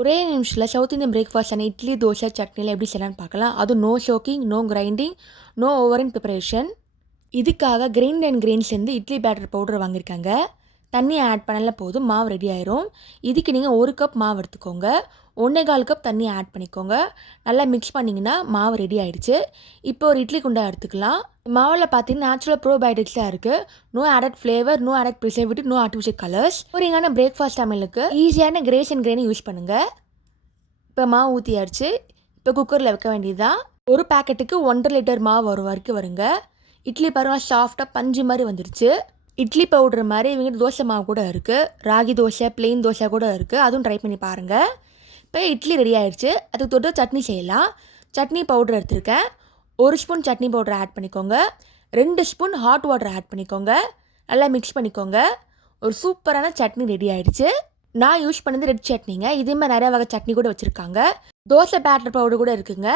ஒரே நிமிஷத்தில் South Indian பிரேக்ஃபாஸ்டான இட்லி தோசை சட்னியில் எப்படி செய்யலான்னு பார்க்கலாம். அதுவும் no soaking, no grinding, no ஓவரின் ப்ரிப்பரேஷன். இதுக்காக கிரெயின்லேருந்து இட்லி பேட்டர் பவுடர் வாங்கியிருக்காங்க. தண்ணி ஆட் பண்ணல போதும், மாவு ரெடி ஆயிரும். இதுக்கு நீங்கள் 1 கப் மாவு எடுத்துக்கோங்க, 1/4 கப் தண்ணி ஆட் பண்ணிக்கோங்க. நல்லா மிக்ஸ் பண்ணிங்கன்னா மாவு ரெடி ஆகிடுச்சு. இப்போ ஒரு இட்லி குண்டா எடுத்துக்கலாம். மாவில் பார்த்தீங்கன்னா நேச்சுரல் ப்ரோபயோட்டிக்ஸாக இருக்குது. No added flavour, no added preservative, no artificial colours. போரிங்கான பிரேக்ஃபாஸ்ட் சமையலுக்கு ஈஸியான கிரேஸ் அண்ட் கிரெயினை யூஸ் பண்ணுங்கள். இப்போ மாவு ஊற்றியாச்சு. இப்போ குக்கரில் வைக்க வேண்டியதுதான். ஒரு பேக்கெட்டுக்கு 1.5 லிட்டர் மாவு வரும் வரைக்கும் வருங்க. இட்லி பருவம் சாஃப்டாக பஞ்சு மாதிரி வந்துருச்சு. இட்லி பவுடர் மாதிரி இவங்ககிட்ட தோசை மாவு கூட இருக்குது. ராகி தோசை, பிளெயின் தோசை கூட இருக்குது. அதுவும் ட்ரை பண்ணி பாருங்கள். இப்போ இட்லி ரெடி ஆகிடுச்சு. அதுக்கு தொட்டு சட்னி செய்யலாம். சட்னி பவுடர் எடுத்திருக்கேன். 1 ஸ்பூன் சட்னி பவுடர் ஆட் பண்ணிக்கோங்க. 2 ஸ்பூன் ஹாட் வாட்டர் ஆட் பண்ணிக்கோங்க. நல்லா மிக்ஸ் பண்ணிக்கோங்க. ஒரு சூப்பரான சட்னி ரெடி ஆகிடுச்சு. நான் யூஸ் பண்ணது ரெட் சட்னிங்க. இதே மாதிரி நிறைய வகை சட்னி கூட வச்சுருக்காங்க. தோசை பேட்டர் பவுடர் கூட இருக்குங்க.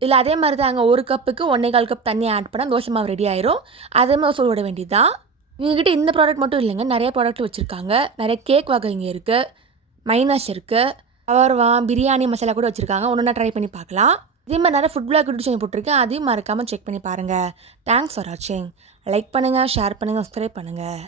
இதில் அதே மாதிரி தான் அங்கே 1 கப்புக்கு 1/4 கப் தண்ணி ஆட் பண்ணால் தோசை மாவு ரெடி ஆயிரும். அதே மாதிரி சொல்ல விட வேண்டியது தான். இவங்ககிட்ட இந்த ப்ராடக்ட் மட்டும் இல்லைங்க, நிறைய ப்ராடக்ட் வச்சுருக்காங்க. நிறைய கேக் வகை இங்கே இருக்குது, மைனஸ் இருக்குது, அவர்வா பிரியாணி மசாலா கூட வச்சுருக்காங்க. ஒன்று ட்ரை பண்ணி பார்க்கலாம். இதே மாதிரி நிறைய ஃபுட் பிளாக் வீடியோஸ் போட்டிருக்கேன், அதையும் மறக்காமல் செக் பண்ணி பாருங்கள். தேங்க்ஸ் ஃபார் வாட்சிங். லைக் பண்ணுங்கள், ஷேர் பண்ணுங்கள், சப்ஸ்கிரைப் பண்ணுங்கள்.